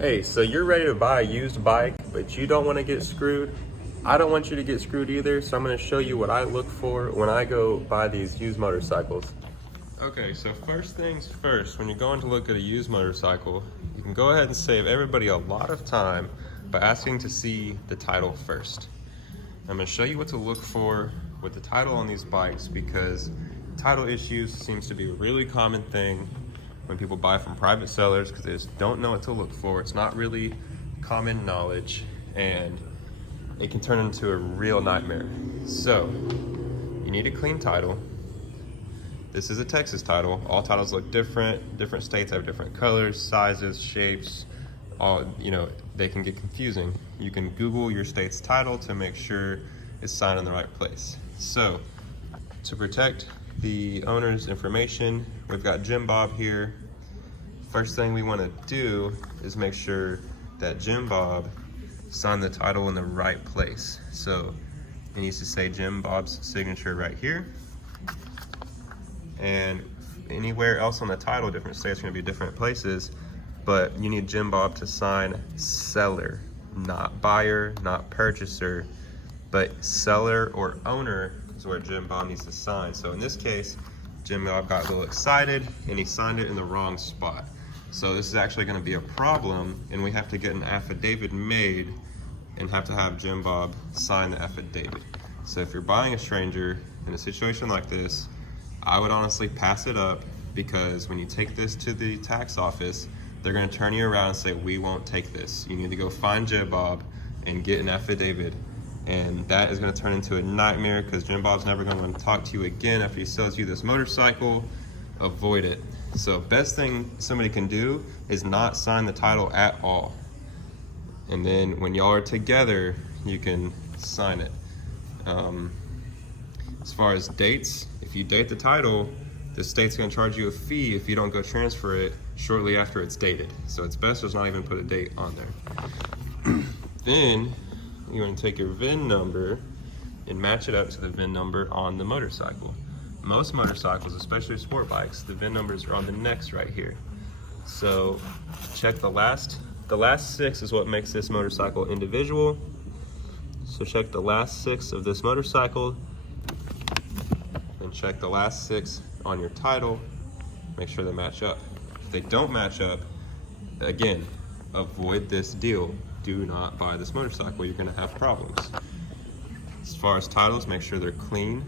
Hey, so you're ready to buy a used bike, but you don't want to get screwed? I don't want you to get screwed either, so I'm going to show you what I look for when I go buy these used motorcycles. Okay, so first things first, when you're going to look at a used motorcycle, you can go ahead and save everybody a lot of time by asking to see the title first. I'm going to show you what to look for with the title on these bikes because title issues seems to be a really common thing when people buy from private sellers because they just don't know what to look for. It's not really common knowledge and it can turn into a real nightmare. So you need a clean title. This is a Texas title. All titles look different. Different states have different colors, sizes, shapes. They can get confusing. You can Google your state's title to make sure it's signed in the right place. So to protect the owner's information, we've got Jim Bob here. First thing we want to do is make sure that Jim Bob signed the title in the right place. So it needs to say Jim Bob's signature right here. And anywhere else on the title, different states are going to be different places, but you need Jim Bob to sign seller, not buyer, not purchaser, but seller or owner is where Jim Bob needs to sign. So in this case, Jim Bob got a little excited and he signed it in the wrong spot. So this is actually going to be a problem, and we have to get an affidavit made and have to have Jim Bob sign the affidavit. So if you're buying a stranger in a situation like this, I would honestly pass it up, because when you take this to the tax office, they're going to turn you around and say, we won't take this. You need to go find Jim Bob and get an affidavit. And that is going to turn into a nightmare because Jim Bob's never going to want to talk to you again after he sells you this motorcycle. Avoid it. So best thing somebody can do is not sign the title at all. And then when y'all are together, you can sign it. As far as dates, if you date the title, the state's going to charge you a fee if you don't go transfer it shortly after it's dated. So it's best just not even put a date on there. Then you're going to take your VIN number and match it up to the VIN number on the motorcycle. Most motorcycles, especially sport bikes, the VIN numbers are on the necks right here. So check the last 6 is what makes this motorcycle individual. So check the last 6 of this motorcycle and check the last 6 on your title. Make sure they match up. If they don't match up, again, avoid this deal. Do not buy this motorcycle. You're going to have problems. As far as titles, make sure they're clean.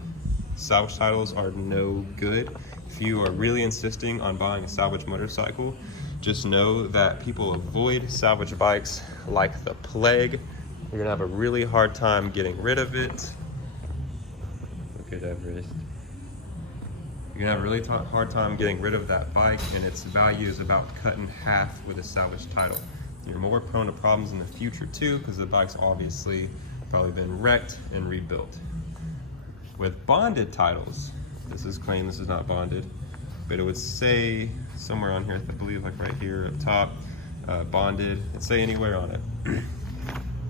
Salvage titles are no good. If you are really insisting on buying a salvage motorcycle, just know that people avoid salvage bikes like the plague. You're going to have a really hard time getting rid of it. Look at that wrist. You're going to have a really hard time getting rid of that bike, and its value is about cut in half with a salvage title. You're more prone to problems in the future too, because the bike's obviously probably been wrecked and rebuilt. With bonded titles, this is clean, this is not bonded, but it would say somewhere on here, I believe like right here up top, bonded, it'd say anywhere on it.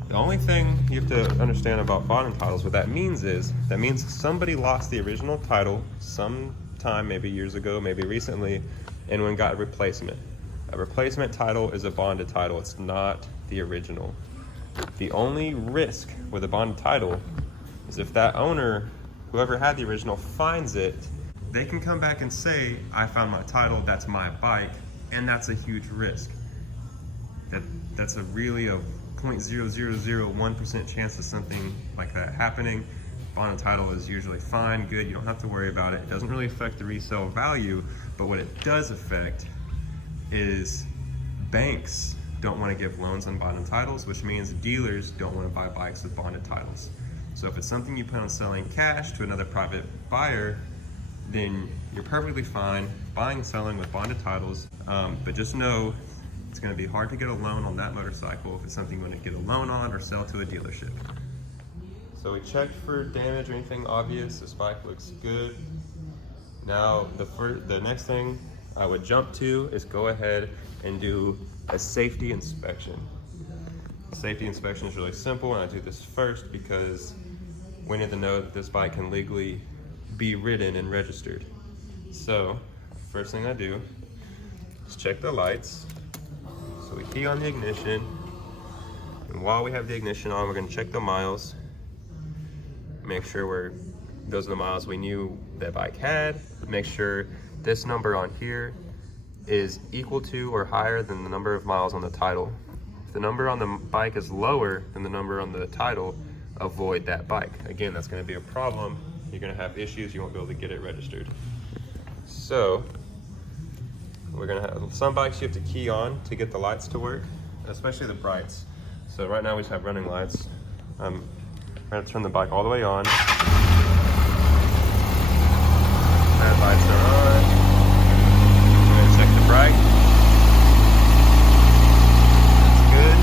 The only thing you have to understand about bonded titles, what that means is, that means somebody lost the original title sometime, maybe years ago, maybe recently, and when got a replacement. A replacement title is a bonded title, it's not the original. The only risk with a bonded title is if that owner, whoever had the original, finds it, they can come back and say, I found my title, that's my bike, and that's a huge risk. That's a really a 0.0001% chance of something like that happening. Bonded title is usually fine, good, you don't have to worry about it. It doesn't really affect the resale value, but what it does affect is banks don't want to give loans on bonded titles, which means dealers don't want to buy bikes with bonded titles. So if it's something you plan on selling cash to another private buyer, then you're perfectly fine buying and selling with bonded titles, but just know it's going to be hard to get a loan on that motorcycle if it's something you want to get a loan on or sell to a dealership. So we checked for damage or anything obvious. This bike looks good. Now the next thing I would jump to is go ahead and do a safety inspection. Safety inspection is really simple, and I do this first because we need to know that this bike can legally be ridden and registered. So first thing I do is check the lights. So we key on the ignition, and while we have the ignition on, we're gonna check the miles. Make sure those are the miles we knew that bike had. Make sure this number on here is equal to or higher than the number of miles on the title. If the number on the bike is lower than the number on the title, avoid that bike. Again, that's gonna be a problem. You're gonna have issues, you won't be able to get it registered. So, we're gonna have some bikes you have to key on to get the lights to work, especially the brights. So right now we just have running lights. I'm gonna turn the bike all the way on. Red lights are on. I'm gonna check the bright. That's good.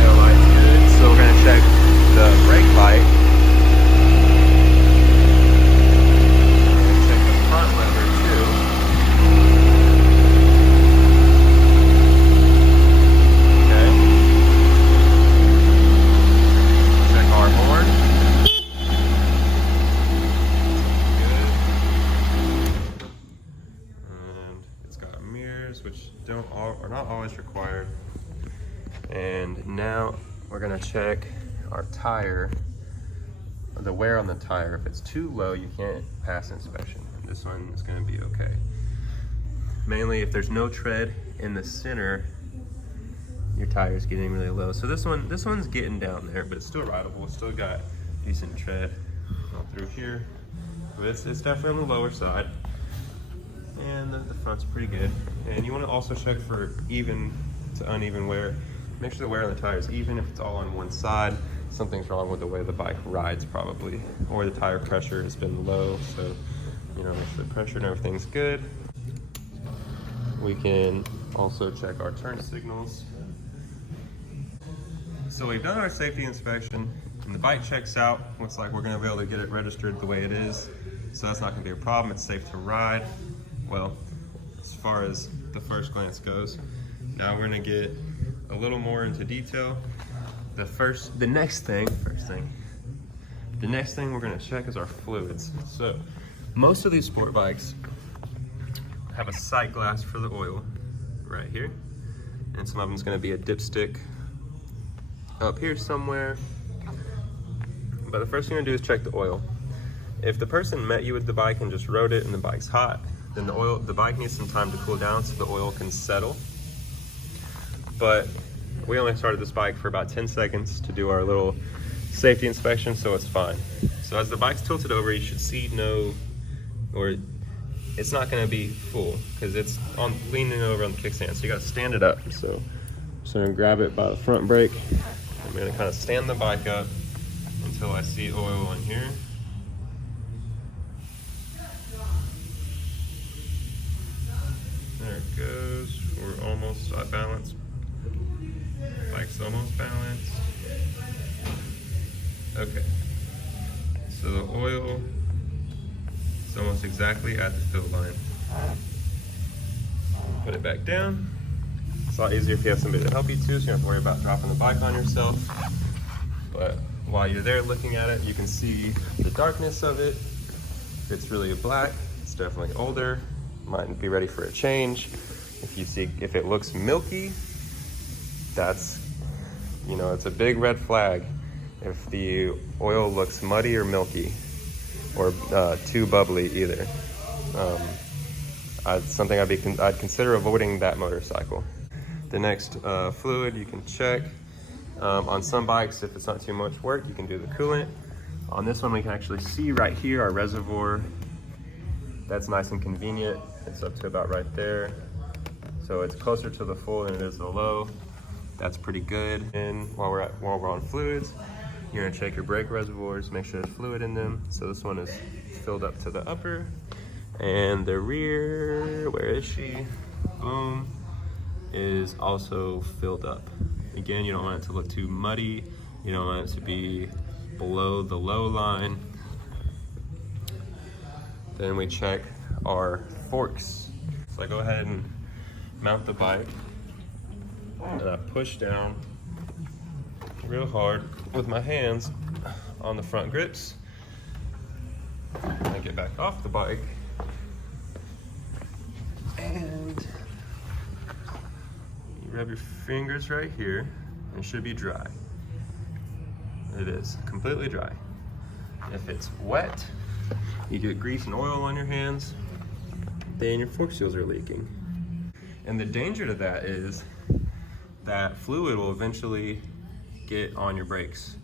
Tail light's good. So we're gonna check the brake light. And check the front lever too. Okay. Check our horn. Which are not always required. And now we're gonna check our tire, the wear on the tire. If it's too low, you can't pass inspection. And this one is gonna be okay. Mainly if there's no tread in the center, your tire's getting really low. So this one's getting down there, but it's still rideable. It's still got decent tread all through here. But it's definitely on the lower side. And the front's pretty good. And you want to also check for even to uneven wear. Make sure the wear on the tire is even. If it's all on one side, something's wrong with the way the bike rides probably. Or the tire pressure has been low, so make sure the pressure and everything's good. We can also check our turn signals. So we've done our safety inspection, and the bike checks out. Looks like we're going to be able to get it registered the way it is. So that's not going to be a problem. It's safe to ride. Well, as far as the first glance goes. Now we're gonna get a little more into detail. The next thing we're gonna check is our fluids. So most of these sport bikes have a sight glass for the oil right here. And some of them's gonna be a dipstick up here somewhere. But the first thing you're gonna do is check the oil. If the person met you with the bike and just rode it and the bike's hot, then the bike needs some time to cool down so the oil can settle. But we only started this bike for about 10 seconds to do our little safety inspection, so it's fine. So as the bike's tilted over, you should see it's not gonna be full because it's leaning over on the kickstand, so you gotta stand it up. So I'm just gonna grab it by the front brake. I'm gonna kind of stand the bike up until I see oil in here. There it goes. We're almost balanced. Bike's almost balanced. Okay. So the oil is almost exactly at the fill line. Put it back down. It's a lot easier if you have somebody to help you too, so you don't have to worry about dropping the bike on yourself. But while you're there looking at it, you can see the darkness of it. If it's really black, it's definitely older. Might be ready for a change. If it looks milky, that's, it's a big red flag. If the oil looks muddy or milky, or too bubbly either, something I'd consider avoiding that motorcycle. The next fluid you can check. On some bikes, if it's not too much work, you can do the coolant. On this one, we can actually see right here our reservoir. That's nice and convenient. It's up to about right there. So it's closer to the full than it is the low. That's pretty good. And while we're on fluids, you're gonna check your brake reservoirs, make sure there's fluid in them. So this one is filled up to the upper. And the rear, where is she? Boom, is also filled up. Again, you don't want it to look too muddy. You don't want it to be below the low line. Then we check our forks. So I go ahead and mount the bike, and I push down real hard with my hands on the front grips. I get back off the bike, and Grab your fingers right here, and it should be dry. It is completely dry. If it's wet, you get grease and oil on your hands, then your fork seals are leaking. And the danger to that is that fluid will eventually get on your brakes,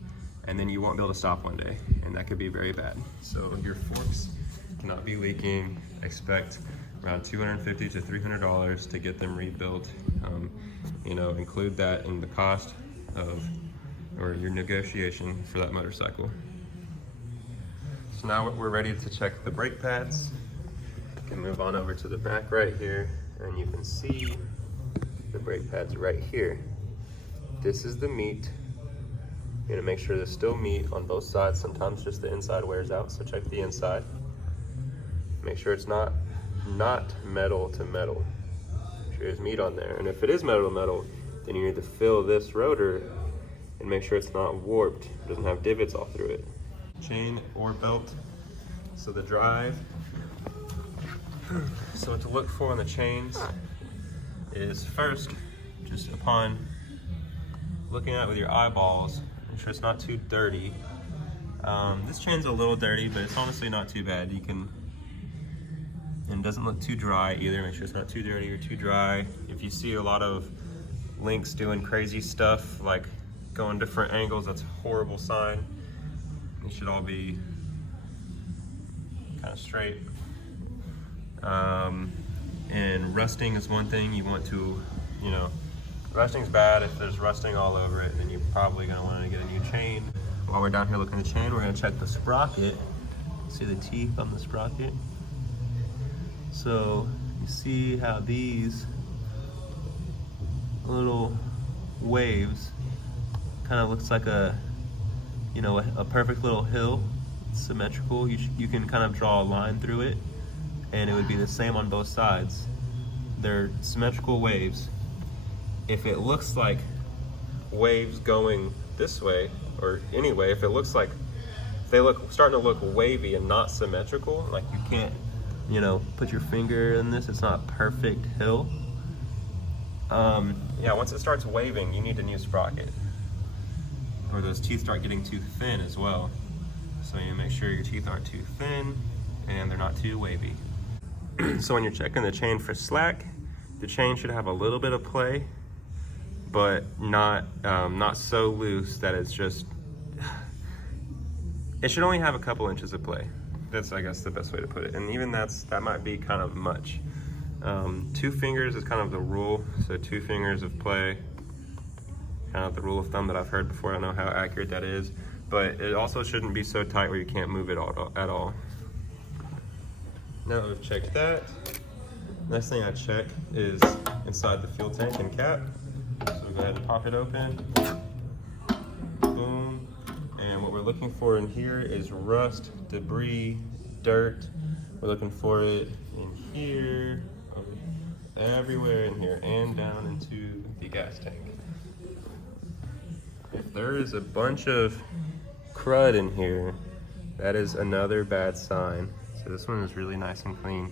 and then you won't be able to stop one day, and that could be very bad. So your forks cannot be leaking. Expect around $250 to $300 to get them rebuilt. You know, include that in the cost of, or your negotiation for that motorcycle. So now we're ready to check the brake pads. You can move on over to the back right here, and you can see the brake pads right here. This is the meat. You're gonna make sure there's still meat on both sides. Sometimes just the inside wears out, so check the inside. Make sure it's not metal to metal. Make sure there's meat on there. And if it is metal to metal, then you need to fill this rotor and make sure it's not warped. It doesn't have divots all through it. Chain or belt. So the drive. So what to look for on the chains is first, just upon looking at it with your eyeballs, make sure it's not too dirty. This chain's a little dirty, but it's honestly not too bad. You can, and it doesn't look too dry either. Make sure it's not too dirty or too dry. If you see a lot of links doing crazy stuff, like going different angles, that's a horrible sign. It should all be kind of straight. And rusting is one thing you want to, you know, rusting's bad. If there's rusting all over it, then you're probably gonna want to get a new chain. While we're down here looking at the chain, we're gonna check the sprocket. See the teeth on the sprocket? So you see how these little waves kind of looks like a, you know, a perfect little hill. It's symmetrical. You can kind of draw a line through it, and it would be the same on both sides. They're symmetrical waves. If it looks like waves going this way, or anyway, if it looks like they look starting to look wavy and not symmetrical, like you can't, you know, put your finger in this, it's not perfect hill. Yeah, once it starts waving, you need a new sprocket. Or those teeth start getting too thin as well. So you make sure your teeth aren't too thin and they're not too wavy. So when you're checking the chain for slack, the chain should have a little bit of play, but not so loose that it's just, it should only have a couple inches of play. That's, I guess, the best way to put it. And even that might be kind of much. 2 fingers is kind of the rule. So 2 fingers of play, kind of the rule of thumb that I've heard before. I don't know how accurate that is, but it also shouldn't be so tight where you can't move it at all. Now that we've checked that, next thing I check is inside the fuel tank and cap. So we'll go ahead and pop it open. Boom. And what we're looking for in here is rust, debris, dirt. We're looking for it in here, everywhere in here, and down into the gas tank. If there is a bunch of crud in here, that is another bad sign. So this one is really nice and clean.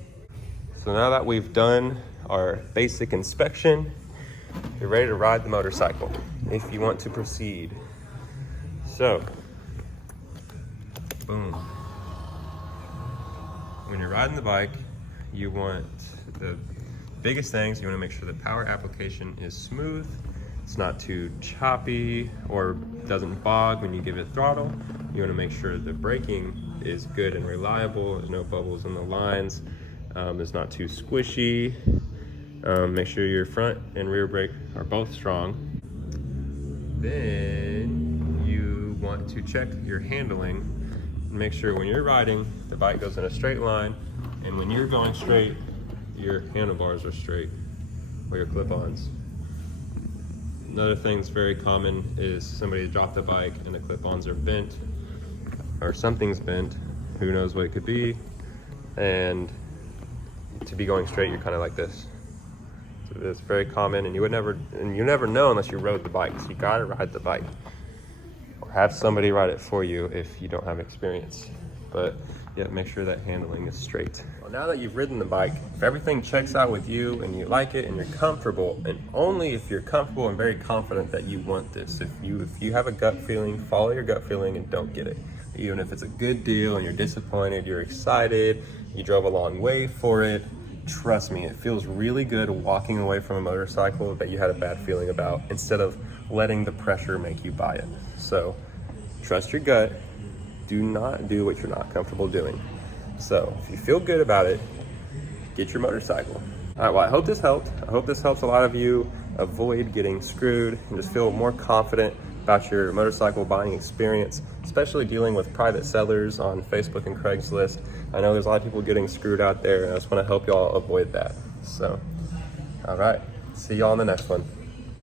So now that we've done our basic inspection, you're ready to ride the motorcycle if you want to proceed. So, boom. When you're riding the bike, you want the biggest things, you want to make sure the power application is smooth. It's not too choppy or doesn't bog when you give it throttle. You want to make sure the braking is good and reliable. There's no bubbles in the lines. It's not too squishy. Make sure your front and rear brake are both strong. Then you want to check your handling and make sure when you're riding, the bike goes in a straight line, and when you're going straight, your handlebars are straight, or your clip-ons. Another thing that's very common is somebody dropped the bike and the clip-ons are bent, or something's bent, who knows what it could be, and to be going straight, you're kind of like this. So it's very common, and you never know unless you rode the bike. So you gotta ride the bike, or have somebody ride it for you if you don't have experience. But yet make sure that handling is straight. Well, now that you've ridden the bike, if everything checks out with you and you like it and you're comfortable, and only if you're comfortable and very confident that you want this. If you have a gut feeling, follow your gut feeling and don't get it. Even if it's a good deal and you're disappointed, you're excited, you drove a long way for it, trust me, it feels really good walking away from a motorcycle that you had a bad feeling about instead of letting the pressure make you buy it. So trust your gut. Do not do what you're not comfortable doing. So if you feel good about it, get your motorcycle. All right, well, I hope this helped. I hope this helps a lot of you avoid getting screwed and just feel more confident about your motorcycle buying experience, especially dealing with private sellers on Facebook and Craigslist. I know there's a lot of people getting screwed out there, and I just want to help y'all avoid that. So, all right, see y'all in the next one.